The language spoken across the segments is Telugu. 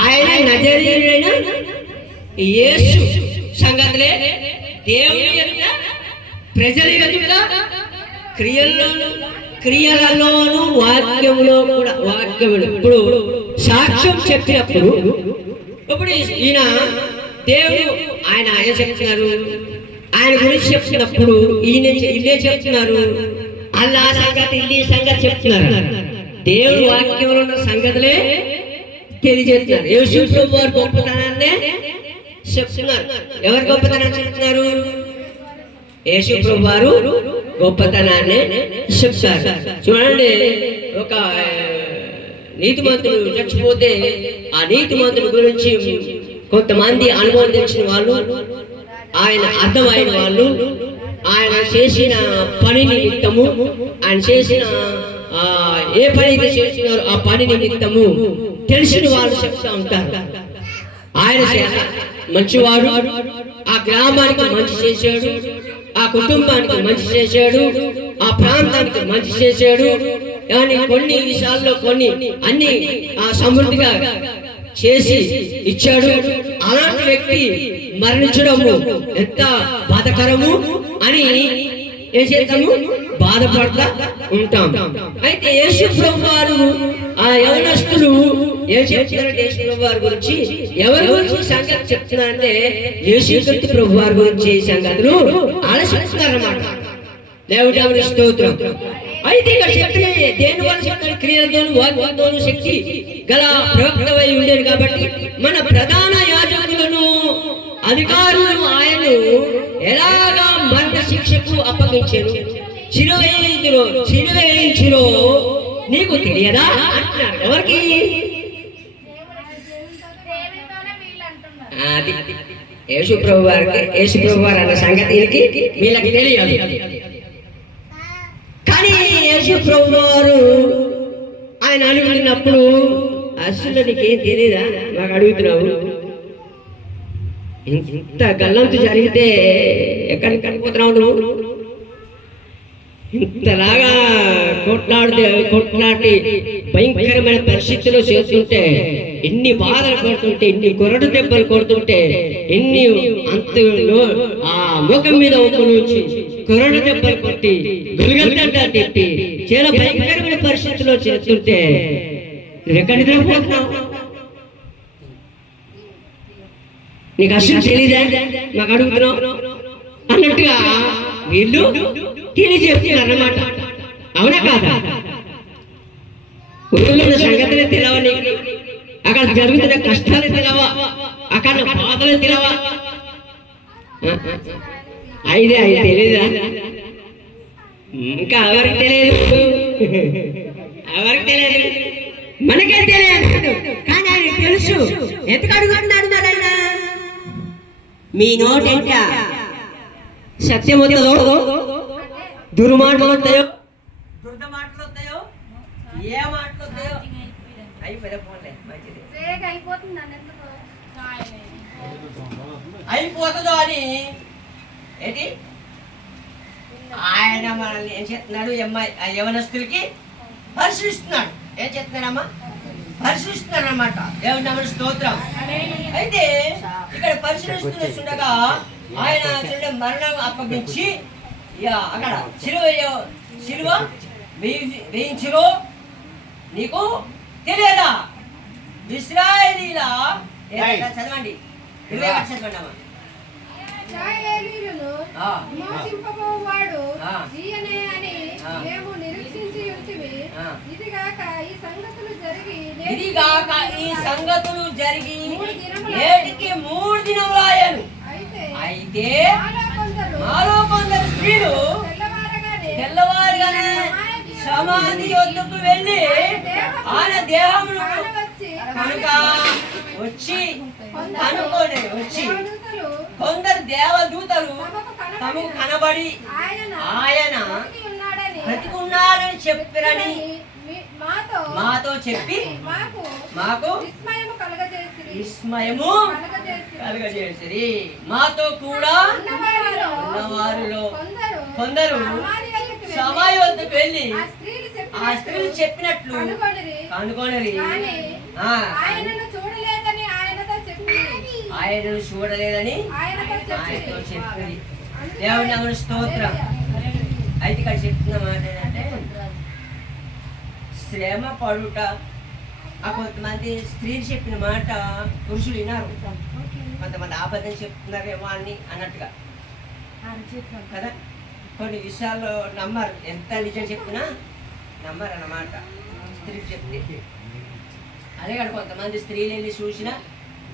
ఆయన నజరీయుడైన యేసు సంగతులే దేవుని ఎదుట ప్రజల ఎదుట క్రియల్లోను క్రియలలోను వాక్యంలో కూడా వాక్యములు. ఇప్పుడు సాక్ష్యం చెప్పినప్పుడు ఇప్పుడు ఈయన దేవుడు ఆయన ఆయన చెప్తున్నారు? ఆయన గురించి చెప్తున్నప్పుడు ఈయన ఇల్లే చెప్తున్నారు. అల్లా సంగతి ఇల్లీ సంగతి చెప్తున్నారు. దేవుడు వాక్యంలో ఉన్న సంగతులే తెలియజేస్తున్నారు యేసు ప్రభు వారి గొప్పతనాన్ని చెప్తున్నారు ఎవరు గొప్పతనాన్ని చెప్తున్నారు యేసు ప్రభు వారు గొప్పతనాన్ని చెప్తారు చూడండి ఒక నీతిమంతుడు చచ్చిపోతే ఆ నీతిమంతుడు గురించి కొంతమంది అనుబంధించిన వాళ్ళు ఆయన అర్థమైన వాళ్ళు ఆయన చేసిన పని నిమిత్తము ఆయన చేసిన ఏ పని అయితే చేసినారో ఆ పని నిమిత్తము తెలిసిన వాళ్ళు చెప్తా ఉంటారు. ఆయన మంచివాడు ఆ గ్రామానికి మంచి చేశాడు ఆ కుటుంబానికి మంచి చేశాడు ఆ ప్రాంతానికి మంచి చేశాడు. కానీ కొన్ని విషయాల్లో కొన్ని అన్ని ఆ సమృద్ధిగా చేసి ఇచ్చాడు. అలాంటి వ్యక్తి మరణించడము ఎంత బాధకరము అని ఏం చేస్తాము బాధపడతా ఉంటాం. అయితే యేసు వారు ఆ యవనస్తులు ఏం చెప్తున్నారంటే యేసు వారి గురించి? ఎవరి గురించి సంగతి చెప్తున్నారంటే యేసు ప్రభు వారి గురించి సంగతులు ఆలోచిస్తున్నారన్నమాట దేవుడు ఎవరి స్తోత్రం. అయితే ఇక్కడ చెప్పిన దేని వల్ల చెప్తాడు క్రియలతోను వాగ్వాదోను శక్తి గల ప్రవక్తవై ఉండేది కాబట్టి మన ప్రధాన యాజకులను అధికారులను ఆయన్ను ఎలాగా మరణ శిక్షకు అప్పగించారు. చిరువేయించులో చిరువేయించులో నీకు తెలియదా? అంటున్నారు ఎవరికి? అది. యేసు ప్రభు వారికి యేసు ప్రభు వారు అన్న సంగతి వీళ్ళకి వీళ్ళకి తెలియదు. కానీ యేసు ప్రభు వారు ఆయన అడుగుతున్నప్పుడు అసలు నీకేం తెలియదా నాకు అడుగుతున్నావు. ఇంత గల్లంతు జరిగితే ఎక్కడికి కనిపోతున్నావు నువ్వు? ఇంతలాగా కొట్లాడితే కొట్లాడి భయంకరమైన పరిస్థితిలో చేస్తుంటే ఎన్ని బాధలు కొడుతుంటే ఎన్ని కొరడు దెబ్బలు కొడుతుంటే ఎన్ని అంత ఆ ముఖం మీద ఉప్పు నుంచి కొరడు దెబ్బలు కొట్టి గులిగంట తిట్టి చాలా భయంకరమైన పరిస్థితిలో చేస్తుంటే ఎక్కడికి ఎక్కడ నిద్రపోతున్నావు నీకు అసలు తెలీదా? నాకు అడుగుతున్నావు? అన్నట్టుగా వీళ్ళు తెలియజేస్తున్నారు అన్నమాట అవునా కాదా? ఊళ్ళో ఉన్న సంగతులే తెలవా నీకు? అక్కడ జరుగుతున్న కష్టాలు తెలవా? అక్కడ బాధలు తెలవా? అయితే అది తెలీదా? ఇంకా ఎవరికి తెలియదు ఎవరికి తెలియదు మనకే తెలియదు కానీ ఆయన తెలుసు. ఎందుకు అడుగుతున్నాడు మీ నోటెంట. సత్యం వస్తుందో దుర్మాటలు వస్తాయో దుర్ద మాటలు వస్తాయో ఏ మాటలు వస్తాయో అయిపోయి పోలే మంచిది. అయిపోతుందో అని? ఏంటి? ఆయన మనల్ని ఏం చేస్తున్నాడు? యవనస్తులకి పరిశీలిస్తున్నాడు. ఏం చేస్తున్నాడమ్మా? పరిశీలిస్తున్నాడు అనమాట దేవుని స్తోత్రం. అయితే ఇక్కడ పరిశీలిస్తుండగా ఆయన చూడండి మరణం అప్పగించి అక్కడ సిలువ సిలువ వేయి వేయించులో నీకు తెలియదా? ఇస్రాయేలీల చదవండి. ఇరవై ఒకటి చదవండి అమ్మా. మోసింపబోవాడు. ఈయనే అని. మేము నిరీక్షించి. ఇదిగాక ఈ సంగతులు జరిగి ఇదిగాక ఈ సంగతులు జరిగి మూడు దినములు నేటికి మూడు దినములు ఆయను అయితే అయితే మాలో కొందరు స్త్రీలు తెల్లవారగానే సమాధి వద్దకు వెళ్ళి ఆయన దేహమును కనుక వచ్చి కనుకొని వచ్చి కొందరు దేవదూతలు తమకు కనబడి ఆయన బ్రతికున్నారని చెప్పిరని మాతో చెప్పి మాకు విస్మయము కలుగజేసిరి మాతో కూడా ఉన్నవారిలో కొందరు సమాధి వద్దకు వెళ్ళి ఆ స్త్రీలు చెప్పినట్లు కనుగొనిరి. ఆయనను చూడలేదని ఆయనతో చెప్పింది దేవుని నామమున స్తోత్రం. అయితే ఇక్కడ చెప్తున్న మాట ఏంటంటే శ్రమ పడుట కొంతమంది స్త్రీలు చెప్పిన మాట పురుషులు వినారు కొంతమంది ఆపదం చెప్తున్నారేమో అని అన్నట్టుగా. కదా? కొన్ని విషయాల్లో నమ్మరు. ఎంత నిజం చెప్పినా నమ్మరు అన్నమాట స్త్రీకి చెప్తే. అదే కాదు కొంతమంది స్త్రీలు వెళ్ళి చూసినా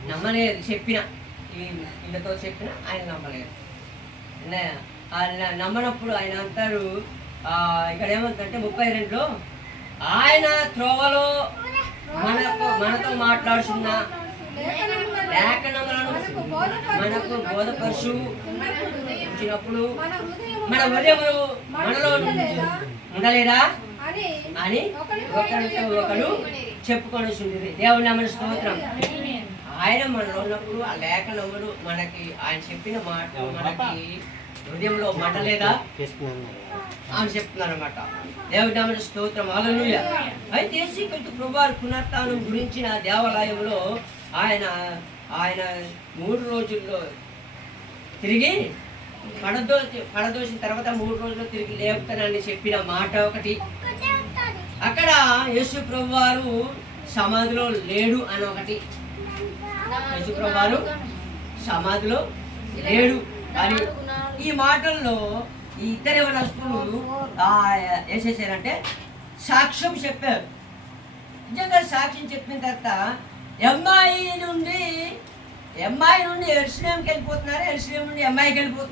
నమ్మలేదు చెప్పిన. ఈ వీళ్ళతో చెప్పిన ఆయన నమ్మలేదు. ఆయన నమ్మనప్పుడు ఆయన అంటారు ఇక్కడ ఏమంటే ముప్పై రెండులో ఆయన త్రోవలో మనకు మనతో మాట్లాడుతున్న లేఖనములను మనకు బోధపరుచు. వచ్చినప్పుడు మన హృదయము మన హృదయములు మనలో ఉండలేదా? అని ఒకరితో ఒకడు చెప్పుకొని దేవుని నామన స్తోత్రం. ఆయన మనలో ఉన్నప్పుడు ఆ లేఖనములు మనకి ఆయన చెప్పిన మాట మనకి హృదయంలో మండలేదా అని చెప్తున్నారు అనమాట దేవుని నామన స్తోత్రం. అలలుయ అయితే శ్రీకృష్ణ ప్రభువారి పునరుత్థానం గురించిన దేవాలయంలో ఆయన ఆయన మూడు రోజుల్లో తిరిగి పడదో పడదోసిన తర్వాత మూడు రోజులు తిరిగి లేపుతానని చెప్పిన మాట ఒకటి. అక్కడ యేసు ప్రభువారు సమాధిలో లేడు అని ఒకటి. యేసు ప్రభువారు సమాధిలో లేడు. అని ఈ మాటల్లో ఈ ఇద్దరు వస్తువులు ఏం చేశారంటే సాక్ష్యం చెప్పారు. నిజంగా సాక్ష్యం చెప్పిన తర్వాత ఎంఐ నుండి ఎంఐ నుండి ఎరుసలేంకి వెళ్ళిపోతున్నారు. ఎరుసలేం నుండి ఎంఐకి వెళ్ళిపోతున్నారు.